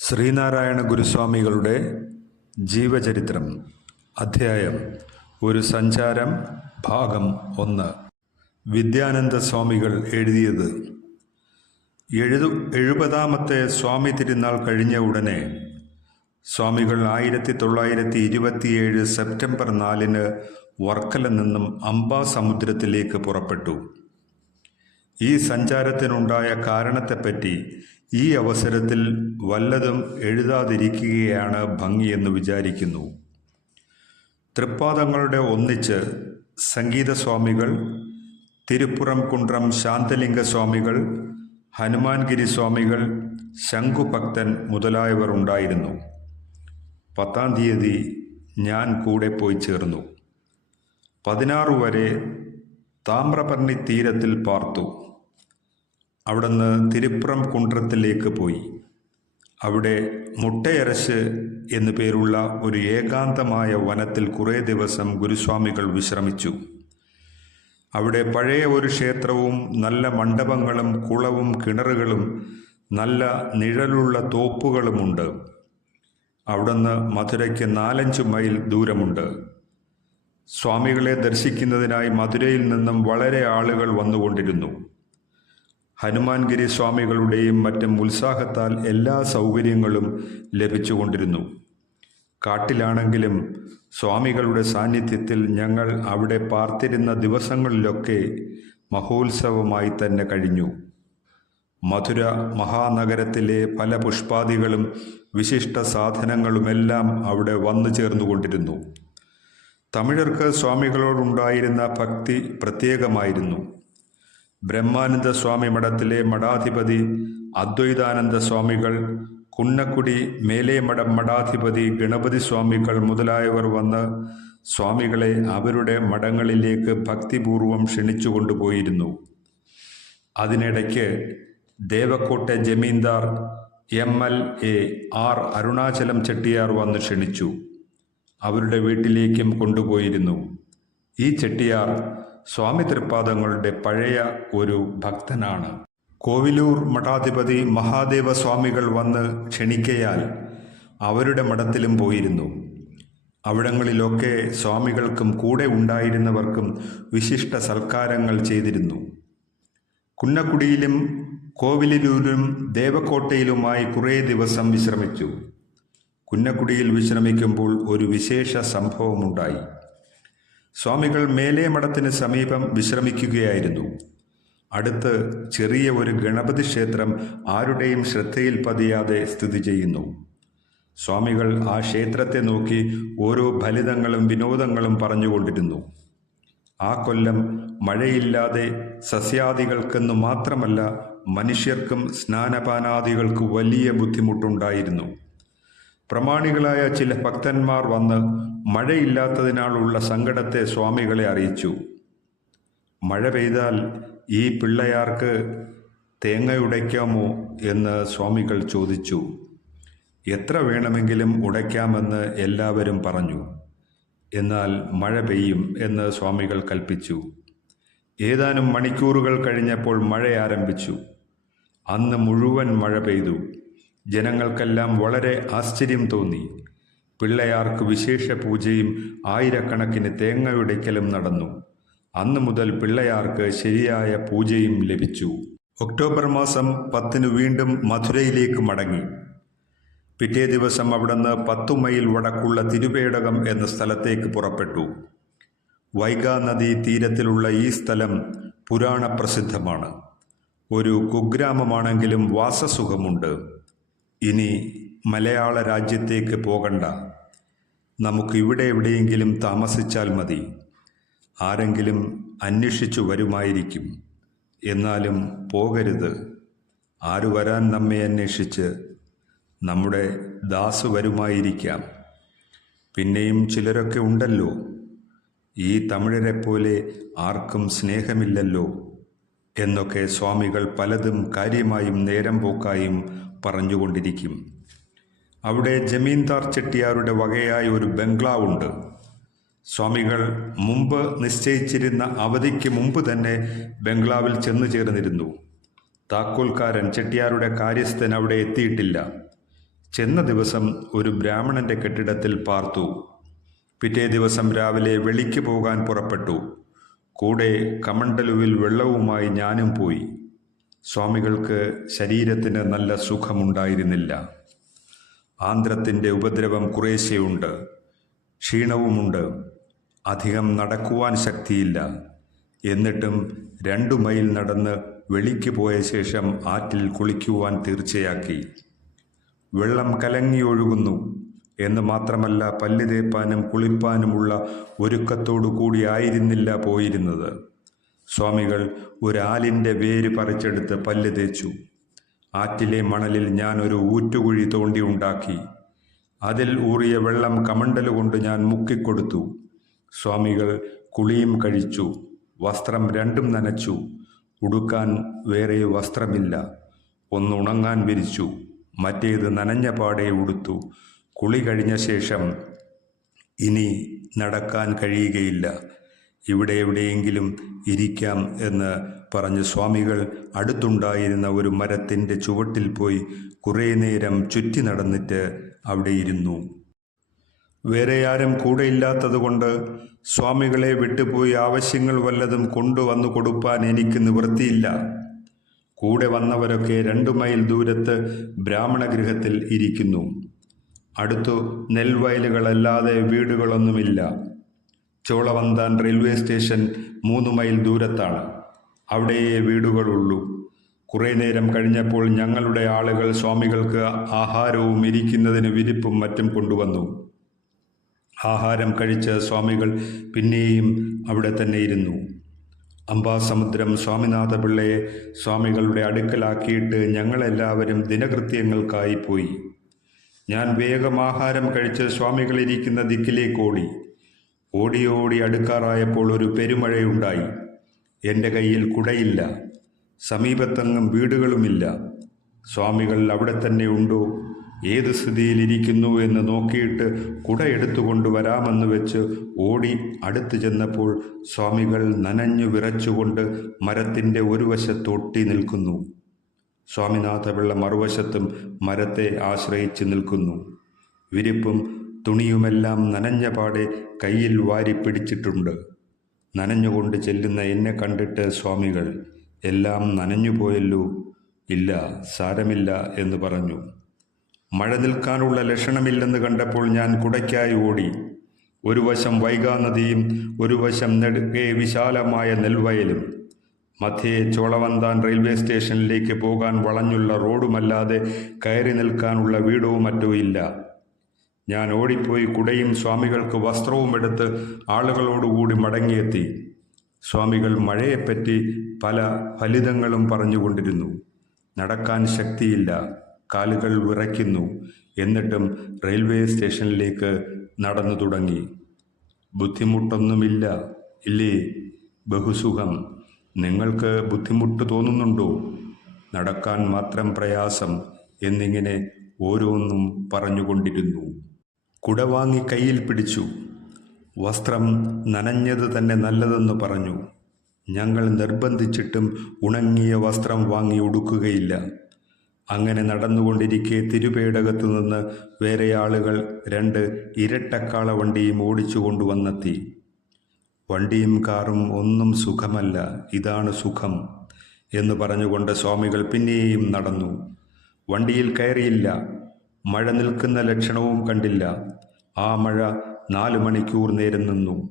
ശ്രീനാരായണ ഗുരുസ്വാമികളുടെ ജീവചരിത്രം അധ്യായം ഒരു സഞ്ചാരം ഭാഗം ഒന്ന്. വിദ്യാനന്ദ സ്വാമികൾ എഴുതിയത്. എഴുതു എഴുപതാമത്തെ സ്വാമി തിരുനാൾ കഴിഞ്ഞ ഉടനെ സ്വാമികൾ ആയിരത്തി തൊള്ളായിരത്തി ഇരുപത്തിയേഴ് സെപ്റ്റംബർ നാലിന് വർക്കല നിന്നും അംബാസമുദ്രത്തിലേക്ക് പുറപ്പെട്ടു. ഈ സഞ്ചാരത്തിനുണ്ടായ കാരണത്തെപ്പറ്റി ഈ അവസരത്തിൽ വല്ലതും എഴുതാതിരിക്കുകയാണ് ഭംഗിയെന്ന് വിചാരിക്കുന്നു. തൃപ്പാദങ്ങളുടെ ഒന്നിച്ച് സംഗീതസ്വാമികൾ തിരുപ്പുറം കുണ്ട്രം ശാന്തലിംഗ സ്വാമികൾ ഹനുമാൻഗിരി സ്വാമികൾ ശംഖുഭക്തൻ മുതലായവർ ഉണ്ടായിരുന്നു. പത്താം തീയതി ഞാൻ കൂടെ പോയി ചേർന്നു. പതിനാറ് വരെ താമ്രപർണി തീരത്തിൽ പാർത്തു. അവിടുന്ന് തിരുപ്പുറം കുണ്ട്രത്തിലേക്ക് പോയി. അവിടെ മുട്ടയരശ് എന്നു പേരുള്ള ഒരു ഏകാന്തമായ വനത്തിൽ കുറേ ദിവസം ഗുരുസ്വാമികൾ വിശ്രമിച്ചു. അവിടെ പഴയ ഒരു ക്ഷേത്രവും നല്ല മണ്ഡപങ്ങളും കുളവും കിണറുകളും നല്ല നിഴലുള്ള തോപ്പുകളുമുണ്ട്. അവിടുന്ന് മധുരയ്ക്ക് നാലഞ്ച് മൈൽ ദൂരമുണ്ട്. സ്വാമികളെ ദർശിക്കുന്നതിനായി മധുരയിൽ നിന്നും വളരെ ആളുകൾ വന്നുകൊണ്ടിരുന്നു. ഹനുമാൻഗിരി സ്വാമികളുടെയും മറ്റും ഉത്സാഹത്താൽ എല്ലാ സൗകര്യങ്ങളും ലഭിച്ചുകൊണ്ടിരുന്നു. കാട്ടിലാണെങ്കിലും സ്വാമികളുടെ സാന്നിധ്യത്തിൽ ഞങ്ങൾ അവിടെ പാർത്തിരുന്ന ദിവസങ്ങളിലൊക്കെ മഹോത്സവമായി തന്നെ കഴിഞ്ഞു. മധുര മഹാനഗരത്തിലെ പല പുഷ്പാദികളും വിശിഷ്ട സാധനങ്ങളുമെല്ലാം അവിടെ വന്നു ചേർന്നുകൊണ്ടിരുന്നു. തമിഴർക്ക് സ്വാമികളോടുണ്ടായിരുന്ന ഭക്തി പ്രത്യേകമായിരുന്നു. ബ്രഹ്മാനന്ദ സ്വാമി മഠത്തിലെ മഠാധിപതി അദ്വൈതാനന്ദ സ്വാമികൾ കുന്നക്കുടി മേലേമഠം മഠാധിപതി ഗണപതി സ്വാമികൾ മുതലായവർ വന്ന് സ്വാമികളെ അവരുടെ മഠങ്ങളിലേക്ക് ഭക്തിപൂർവം ക്ഷണിച്ചു കൊണ്ടുപോയിരുന്നു. അതിനിടയ്ക്ക് ദേവക്കോട്ടെ zamindar M L A R Arunachalam Chettiar വന്ന് ക്ഷണിച്ചു. അവരുടെ വീട്ടിലേക്കും കൊണ്ടുപോയിരുന്നു. ഈ ചെട്ടിയാർ സ്വാമി തൃപ്പാദങ്ങളുടെ പഴയ ഒരു ഭക്തനാണ്. കോവിലൂർ മഠാധിപതി മഹാദേവ സ്വാമികൾ വന്ന് ക്ഷണിക്കയാൽ അവരുടെ മഠത്തിലും പോയിരുന്നു. അവിടങ്ങളിലൊക്കെ സ്വാമികൾക്കും കൂടെ ഉണ്ടായിരുന്നവർക്കും വിശിഷ്ട സൽക്കാരങ്ങൾ ചെയ്തിരുന്നു. കുന്നക്കുടിയിലും കോവിലൂരിലും ദേവക്കോട്ടയിലുമായി കുറേ ദിവസം വിശ്രമിച്ചു. കുന്നക്കുടിയിൽ വിശ്രമിക്കുമ്പോൾ ഒരു വിശേഷ സംഭവമുണ്ടായി. സ്വാമികൾ മേലേ മഠത്തിന് സമീപം വിശ്രമിക്കുകയായിരുന്നു. അടുത്ത് ചെറിയ ഒരു ഗണപതി ക്ഷേത്രം ആരുടെയും ശ്രദ്ധയിൽ പതിയാതെ സ്ഥിതി ചെയ്യുന്നു. സ്വാമികൾ ആ ക്ഷേത്രത്തെ നോക്കി ഓരോ ഫലിതങ്ങളും വിനോദങ്ങളും പറഞ്ഞുകൊണ്ടിരുന്നു. ആ കൊല്ലം മഴയില്ലാതെ സസ്യാദികൾക്കെന്നു മാത്രമല്ല മനുഷ്യർക്കും സ്നാനപാനാദികൾക്ക് വലിയ ബുദ്ധിമുട്ടുണ്ടായിരുന്നു. പ്രമാണികളായ ചില ഭക്തന്മാർ വന്ന് മഴയില്ലാത്തതിനാലുള്ള സങ്കടത്തെ സ്വാമികളെ അറിയിച്ചു. മഴ പെയ്താൽ ഈ പിള്ളയാർക്ക് തേങ്ങ ഉടയ്ക്കാമോ എന്ന് സ്വാമികൾ ചോദിച്ചു. എത്ര വേണമെങ്കിലും ഉടയ്ക്കാമെന്ന് എല്ലാവരും പറഞ്ഞു. എന്നാൽ മഴ പെയ്യും എന്ന് സ്വാമികൾ കൽപ്പിച്ചു. ഏതാനും മണിക്കൂറുകൾ കഴിഞ്ഞപ്പോൾ മഴ ആരംഭിച്ചു. അന്ന് മുഴുവൻ മഴ പെയ്തു. ജനങ്ങൾക്കെല്ലാം വളരെ ആശ്ചര്യം തോന്നി. പിള്ളയാർക്ക് വിശേഷ പൂജയും ആയിരക്കണക്കിന് തേങ്ങയുടയ്ക്കലും നടന്നു. അന്ന് മുതൽ പിള്ളയാർക്ക് ശരിയായ പൂജയും ലഭിച്ചു. ഒക്ടോബർ മാസം പത്തിന് വീണ്ടും മധുരയിലേക്ക് മടങ്ങി. പിറ്റേ ദിവസം അവിടുന്ന് പത്തു മൈൽ വടക്കുള്ള തിരുപേടകം എന്ന സ്ഥലത്തേക്ക് പുറപ്പെട്ടു. വൈഗാ നദീ തീരത്തിലുള്ള ഈ സ്ഥലം പുരാണ പ്രസിദ്ധമാണ് ഒരു കുഗ്രാമമാണെങ്കിലും വാസസുഖമുണ്ട്. ഇനി മലയാള രാജ്യത്തേക്ക് പോകണ്ട. നമുക്ക് ഇവിടെ എവിടെയെങ്കിലും താമസിച്ചാൽ മതി. ആരെങ്കിലും അന്വേഷിച്ചു വരുമായിരിക്കും. എന്നാലും പോകരുത്. ആരു വരാൻ നമ്മെ അന്വേഷിച്ച്? നമ്മുടെ ദാസ് വരുമായിരിക്കാം. പിന്നെയും ചിലരൊക്കെ ഉണ്ടല്ലോ. ഈ തമിഴരെ പോലെ ആർക്കും സ്നേഹമില്ലല്ലോ. എന്നൊക്കെ സ്വാമികൾ പലതും കാര്യമായും നേരം പോക്കായും പറഞ്ഞുകൊണ്ടിരിക്കും. അവിടെ ജമീന്ദാർ ചെട്ടിയാരുടെ വകയായ ഒരു ബംഗ്ലാവുണ്ട് സ്വാമികൾ മുമ്പ് നിശ്ചയിച്ചിരുന്ന അവധിക്ക് മുമ്പ് തന്നെ ബംഗ്ലാവിൽ ചെന്നു ചേർന്നിരുന്നു. താക്കോൽക്കാരൻ ചെട്ടിയാരുടെ കാര്യസ്ഥൻ അവിടെ എത്തിയിട്ടില്ല. ചെന്ന ദിവസം ഒരു ബ്രാഹ്മണന്റെ കെട്ടിടത്തിൽ പാർത്തു. പിറ്റേ ദിവസം രാവിലെ വെളിക്ക് പോകാൻ പുറപ്പെട്ടു. കൂടെ കമണ്ടലുവിൽ വെള്ളവുമായി ഞാനും പോയി. സ്വാമികൾക്ക് ശരീരത്തിന് നല്ല സുഖമുണ്ടായിരുന്നില്ല. ആന്ധ്രത്തിന്റെ ഉപദ്രവം കുറേശ്ശെയുണ്ട്. ക്ഷീണവുമുണ്ട്. അധികം നടക്കുവാൻ ശക്തിയില്ല. എന്നിട്ടും രണ്ടു മൈൽ നടന്ന് വെളിക്ക് പോയ ശേഷം ആറ്റിൽ കുളിക്കുവാൻ തീർച്ചയാക്കി. വെള്ളം കലങ്ങി ഒഴുകുന്നു എന്ന് മാത്രമല്ല പല്ല് തേപ്പാനും കുളിപ്പാനുമുള്ള ഒരുക്കത്തോടു കൂടി ആയിരുന്നില്ല പോയിരുന്നത്. സ്വാമികൾ ഒരാലിന്റെ വേര് പറിച്ചെടുത്ത് പല്ല് തേച്ചു. ആറ്റിലെ മണലിൽ ഞാൻ ഒരു ഊറ്റുകുഴി തോണ്ടി ഉണ്ടാക്കി. അതിൽ ഊറിയ വെള്ളം കമണ്ടൽ കൊണ്ട് ഞാൻ മുക്കിക്കൊടുത്തു. സ്വാമികൾ കുളിയും കഴിച്ചു. വസ്ത്രം രണ്ടും നനച്ചു. ഉടുക്കാൻ വേറെ വസ്ത്രമില്ല. ഒന്ന് ഉണങ്ങാൻ വിരിച്ചു. മറ്റേത് നനഞ്ഞ പാടെ ഉടുത്തു. കുളി കഴിഞ്ഞ ശേഷം ഇനി നടക്കാൻ കഴിയുകയില്ല. ഇവിടെ എവിടെയെങ്കിലും ഇരിക്കാം എന്ന് പറഞ്ഞ് സ്വാമികൾ അടുത്തുണ്ടായിരുന്ന ഒരു മരത്തിന്റെ ചുവട്ടിൽ പോയി കുറേ നേരം ചുറ്റി നടന്നിട്ട് അവിടെ ഇരുന്നു. വേറെ ആരും കൂടെ കൂടെയില്ലാത്തതുകൊണ്ട് സ്വാമികളെ വിട്ടുപോയി ആവശ്യങ്ങൾ വല്ലതും കൊണ്ടുവന്നു കൊടുപ്പാൻ എനിക്ക് നിവൃത്തിയില്ല. കൂടെ വന്നവരൊക്കെ രണ്ടു മൈൽ ദൂരത്ത് ബ്രാഹ്മണഗൃഹത്തിൽ ഇരിക്കുന്നു. അടുത്തു നെൽവയലുകളല്ലാതെ വീടുകളൊന്നുമില്ല. ചോളവന്താൻ റെയിൽവേ സ്റ്റേഷൻ മൂന്ന് മൈൽ ദൂരത്താണ്. അവിടെയേ വീടുകളുള്ളൂ. കുറേ നേരം കഴിഞ്ഞപ്പോൾ ഞങ്ങളുടെ ആളുകൾ സ്വാമികൾക്ക് ആഹാരവും ഇരിക്കുന്നതിന് വിരിപ്പും മറ്റും കൊണ്ടുവന്നു. ആഹാരം കഴിച്ച് സ്വാമികൾ പിന്നെയും അവിടെ തന്നെ ഇരുന്നു. അംബാസമുദ്രം സ്വാമിനാഥ പിള്ളയെ സ്വാമികളുടെ അടുക്കലാക്കിയിട്ട് ഞങ്ങളെല്ലാവരും ദിനകൃത്യങ്ങൾക്കായി പോയി. ഞാൻ വേഗം ആഹാരം കഴിച്ച് സ്വാമികളിരിക്കുന്ന ദിക്കിലേക്ക് ഓടി. ഓടി ഓടി അടുക്കാറായപ്പോൾ ഒരു പെരുമഴയുണ്ടായി. എന്റെ കയ്യിൽ കുടയില്ല. സമീപത്തെങ്ങും വീടുകളുമില്ല. സ്വാമികൾ അവിടെ തന്നെ ഉണ്ടോ? ഏത് സ്ഥിതിയിലിരിക്കുന്നു എന്ന് നോക്കിയിട്ട് കുട എടുത്തുകൊണ്ട് വരാമെന്ന് വെച്ച് ഓടി അടുത്തു ചെന്നപ്പോൾ സ്വാമികൾ നനഞ്ഞു വിറച്ചുകൊണ്ട് മരത്തിന്റെ ഒരു വശത്തൊട്ടി നിൽക്കുന്നു. സ്വാമിനാഥപിള്ള മറുവശത്തും മരത്തെ ആശ്രയിച്ച് നിൽക്കുന്നു. വിരിപ്പും തുണിയുമെല്ലാം നനഞ്ഞ പാടെ കയ്യിൽ വാരി പിടിച്ചിട്ടുണ്ട്. നനഞ്ഞുകൊണ്ട് ചെല്ലുന്ന എന്നെ കണ്ടിട്ട് സ്വാമികൾ എല്ലാം നനഞ്ഞുപോയല്ലോ ഇല്ല സാരമില്ല എന്ന് പറഞ്ഞു. മഴ നിൽക്കാനുള്ള ലക്ഷണമില്ലെന്ന് കണ്ടപ്പോൾ ഞാൻ കുടയ്ക്കായി ഓടി. ഒരു വശം വൈഗാനദിയും ഒരു വശം നെടുകെ വിശാലമായ നെൽവയലും. മധ്യേ ചോളവന്താൻ റെയിൽവേ സ്റ്റേഷനിലേക്ക് പോകാൻ വളഞ്ഞുള്ള റോഡുമല്ലാതെ കയറി നിൽക്കാനുള്ള വീടോ മറ്റോ ഇല്ല. ഞാൻ ഓടിപ്പോയി കുടയും സ്വാമികൾക്ക് വസ്ത്രവും എടുത്ത് ആളുകളോടുകൂടി മടങ്ങിയെത്തി. സ്വാമികൾ മഴയെപ്പറ്റി പല ഫലിതങ്ങളും പറഞ്ഞുകൊണ്ടിരുന്നു. നടക്കാൻ ശക്തിയില്ല. കാലുകൾ വിറയ്ക്കുന്നു. എന്നിട്ടും റെയിൽവേ സ്റ്റേഷനിലേക്ക് നടന്നു തുടങ്ങി. ബുദ്ധിമുട്ടൊന്നുമില്ല. ഇല്ലേ? ബഹുസുഖം. നിങ്ങൾക്ക് ബുദ്ധിമുട്ട് തോന്നുന്നുണ്ടോ? നടക്കാൻ മാത്രം പ്രയാസം എന്നിങ്ങനെ ഓരോന്നും പറഞ്ഞുകൊണ്ടിരുന്നു. കുട വാങ്ങി കയ്യിൽ പിടിച്ചു. വസ്ത്രം നനഞ്ഞത് തന്നെ നല്ലതെന്ന് പറഞ്ഞു. ഞങ്ങൾ നിർബന്ധിച്ചിട്ടും ഉണങ്ങിയ വസ്ത്രം വാങ്ങി ഉടുക്കുകയില്ല. അങ്ങനെ നടന്നുകൊണ്ടിരിക്കെ തിരുപേടകത്തു നിന്ന് വേറെ ആളുകൾ രണ്ട് ഇരട്ടക്കാള വണ്ടിയും ഓടിച്ചു കൊണ്ടുവന്നെത്തി വണ്ടിയും കാറും ഒന്നും സുഖമല്ല ഇതാണ് സുഖം എന്ന് പറഞ്ഞുകൊണ്ട് സ്വാമികൾ പിന്നെയും നടന്നു. വണ്ടിയിൽ കയറിയില്ല മഴ നിൽക്കുന്ന ലക്ഷണവും കണ്ടില്ല. ആ മഴ നാല് മണിക്കൂർ നേരം നിന്നു.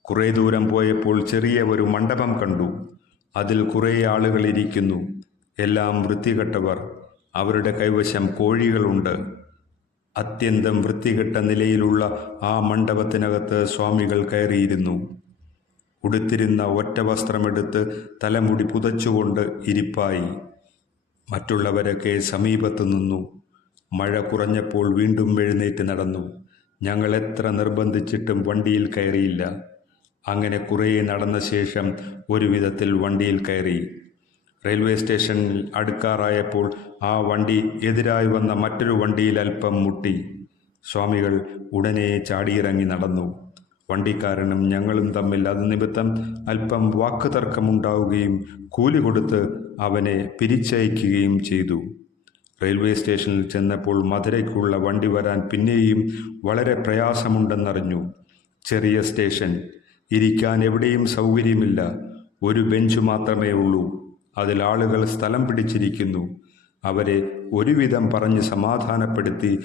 കുറേ ദൂരം പോയപ്പോൾ ചെറിയ ഒരു മണ്ഡപം കണ്ടു. അതിൽ കുറേ ആളുകൾ ഇരിക്കുന്നു. എല്ലാം വൃത്തികെട്ടവർ. അവരുടെ കൈവശം കോഴികളുണ്ട്. അത്യന്തം വൃത്തികെട്ട നിലയിലുള്ള ആ മണ്ഡപത്തിനകത്ത് സ്വാമികൾ കയറിയിരുന്നു. ഉടുത്തിരുന്ന ഒറ്റ വസ്ത്രമെടുത്ത് തലമുടി പുതച്ചുകൊണ്ട് ഇരിപ്പായി. മറ്റുള്ളവരൊക്കെ സമീപത്ത് നിന്നു. മഴ കുറഞ്ഞപ്പോൾ വീണ്ടും എഴുന്നേറ്റ് നടന്നു. ഞങ്ങൾ എത്ര നിർബന്ധിച്ചിട്ടും വണ്ടിയിൽ കയറിയില്ല. അങ്ങനെ കുറേ നടന്ന ശേഷം ഒരു വിധത്തിൽ വണ്ടിയിൽ കയറി. റെയിൽവേ സ്റ്റേഷനിൽ അടുക്കാറായപ്പോൾ ആ വണ്ടി എതിരായി വന്ന മറ്റൊരു വണ്ടിയിൽ അല്പം മുട്ടി. സ്വാമികൾ ഉടനെ ചാടിയിറങ്ങി നടന്നു. വണ്ടിക്കാരനും ഞങ്ങളും തമ്മിൽ അത് നിമിത്തം അല്പം വാക്കുതർക്കമുണ്ടാവുകയും കൂലി കൊടുത്ത് അവനെ പിരിച്ചയക്കുകയും ചെയ്തു. റെയിൽവേ സ്റ്റേഷനിൽ ചെന്നപ്പോൾ മധുരയ്ക്കുള്ള വണ്ടി വരാൻ പിന്നെയും വളരെ പ്രയാസമുണ്ടെന്നറിഞ്ഞു. ചെറിയ സ്റ്റേഷൻ. ഇരിക്കാൻ എവിടെയും സൗകര്യമില്ല. ഒരു ബെഞ്ച് മാത്രമേ ഉള്ളൂ. അതിൽ ആളുകൾ സ്ഥലം പിടിച്ചിരിക്കുന്നു. അവരെ ഒരുവിധം പറഞ്ഞ് സമാധാനപ്പെടുത്തി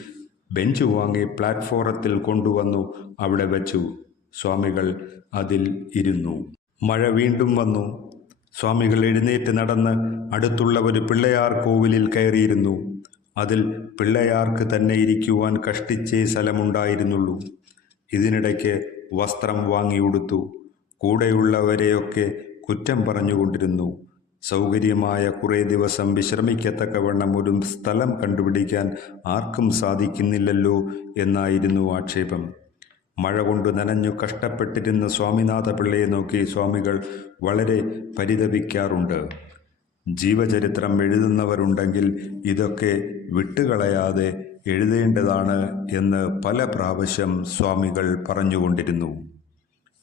ബെഞ്ച് വാങ്ങി പ്ലാറ്റ്ഫോറത്തിൽ കൊണ്ടുവന്നു അവിടെ വച്ചു. സ്വാമികൾ അതിൽ ഇരുന്നു. മഴ വീണ്ടും വന്നു. സ്വാമികൾ എഴുന്നേറ്റ് നടന്ന് അടുത്തുള്ള ഒരു പിള്ളയാർ കോവിലിൽ കയറിയിരുന്നു. അതിൽ പിള്ളയാർക്ക് തന്നെ ഇരിക്കുവാൻ കഷ്ടിച്ചേ സ്ഥലമുണ്ടായിരുന്നുള്ളൂ. ഇതിനിടയ്ക്ക് വസ്ത്രം വാങ്ങിയുടുത്തു കൂടെയുള്ളവരെയൊക്കെ കുറ്റം പറഞ്ഞുകൊണ്ടിരുന്നു. സൗകര്യമായ കുറേ ദിവസം വിശ്രമിക്കത്തക്കവണ്ണം ഒരു സ്ഥലം കണ്ടുപിടിക്കാൻ ആർക്കും സാധിക്കുന്നില്ലല്ലോ എന്നായിരുന്നു ആക്ഷേപം. മഴ കൊണ്ട് നനഞ്ഞു കഷ്ടപ്പെട്ടിരുന്ന സ്വാമിനാഥ പിള്ളയെ നോക്കി സ്വാമികൾ വളരെ പരിതപിക്കാറുണ്ട്. ജീവചരിത്രം എഴുതുന്നവരുണ്ടെങ്കിൽ ഇതൊക്കെ വിട്ടുകളയാതെ എഴുതേണ്ടതാണ് എന്ന് പല പ്രാവശ്യം സ്വാമികൾ പറഞ്ഞുകൊണ്ടിരുന്നു.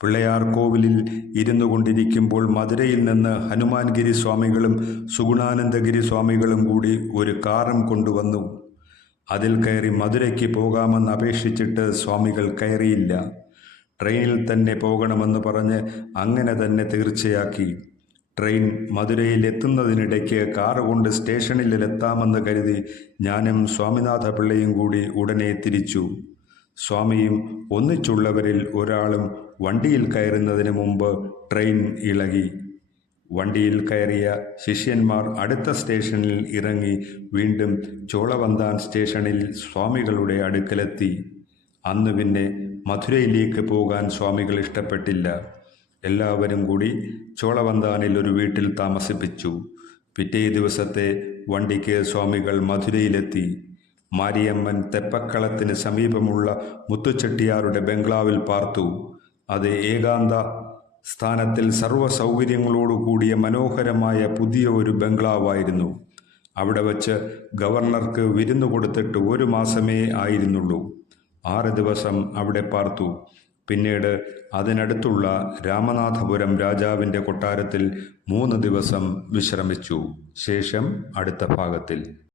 പിള്ളയാർ കോവിലിൽ ഇരുന്നു കൊണ്ടിരിക്കുമ്പോൾ മധുരയിൽ നിന്ന് ഹനുമാൻഗിരി സ്വാമികളും സുഗുണാനന്ദഗിരി സ്വാമികളും കൂടി ഒരു കാറും കൊണ്ടുവന്നു. അതിൽ കയറി മധുരയ്ക്ക് പോകാമെന്ന് അപേക്ഷിച്ചിട്ട് സ്വാമികൾ കയറിയില്ല. ട്രെയിനിൽ തന്നെ പോകണമെന്ന് പറഞ്ഞ് അങ്ങനെ തന്നെ തീർച്ചയാക്കി. ട്രെയിൻ മധുരയിൽ എത്തുന്നതിനിടയ്ക്ക് കാറ് കൊണ്ട് സ്റ്റേഷനിലെത്താമെന്ന് കരുതി ഞാനും സ്വാമിനാഥ പിള്ളയും കൂടി ഉടനെ തിരിച്ചു. സ്വാമിയും ഒന്നിച്ചുള്ളവരിൽ ഒരാളും വണ്ടിയിൽ കയറുന്നതിന് മുമ്പ് ട്രെയിൻ ഇളകി. വണ്ടിയിൽ കയറിയ ശിഷ്യന്മാർ അടുത്ത സ്റ്റേഷനിൽ ഇറങ്ങി വീണ്ടും ചോളവന്താൻ സ്റ്റേഷനിൽ സ്വാമികളുടെ അടുക്കലെത്തി. അന്ന് പിന്നെ മധുരയിലേക്ക് പോകാൻ സ്വാമികൾ ഇഷ്ടപ്പെട്ടില്ല. എല്ലാവരും കൂടി ചോളവന്താനിൽ ഒരു വീട്ടിൽ താമസിപ്പിച്ചു. പിറ്റേ ദിവസത്തെ വണ്ടിക്ക് സ്വാമികൾ മധുരയിലെത്തി. മാരിയമ്മൻ തെപ്പക്കളത്തിന് സമീപമുള്ള മുത്തുച്ചെട്ടിയാരുടെ ബംഗ്ലാവിൽ പാർത്തു. അത് ഏകാന്ത സ്ഥാനത്തിൽ സർവ സൗകര്യങ്ങളോടു കൂടിയ മനോഹരമായ പുതിയ ഒരു ബംഗ്ലാവായിരുന്നു. അവിടെ വച്ച് ഗവർണർക്ക് വിരുന്നു കൊടുത്തിട്ട് ഒരു മാസമേ ആയിരുന്നുള്ളൂ. ആറ് ദിവസം അവിടെ പാർത്തു. പിന്നീട് അതിനടുത്തുള്ള രാമനാഥപുരം രാജാവിന്റെ കൊട്ടാരത്തിൽ മൂന്ന് ദിവസം വിശ്രമിച്ചു. ശേഷം അടുത്ത ഭാഗത്തിൽ.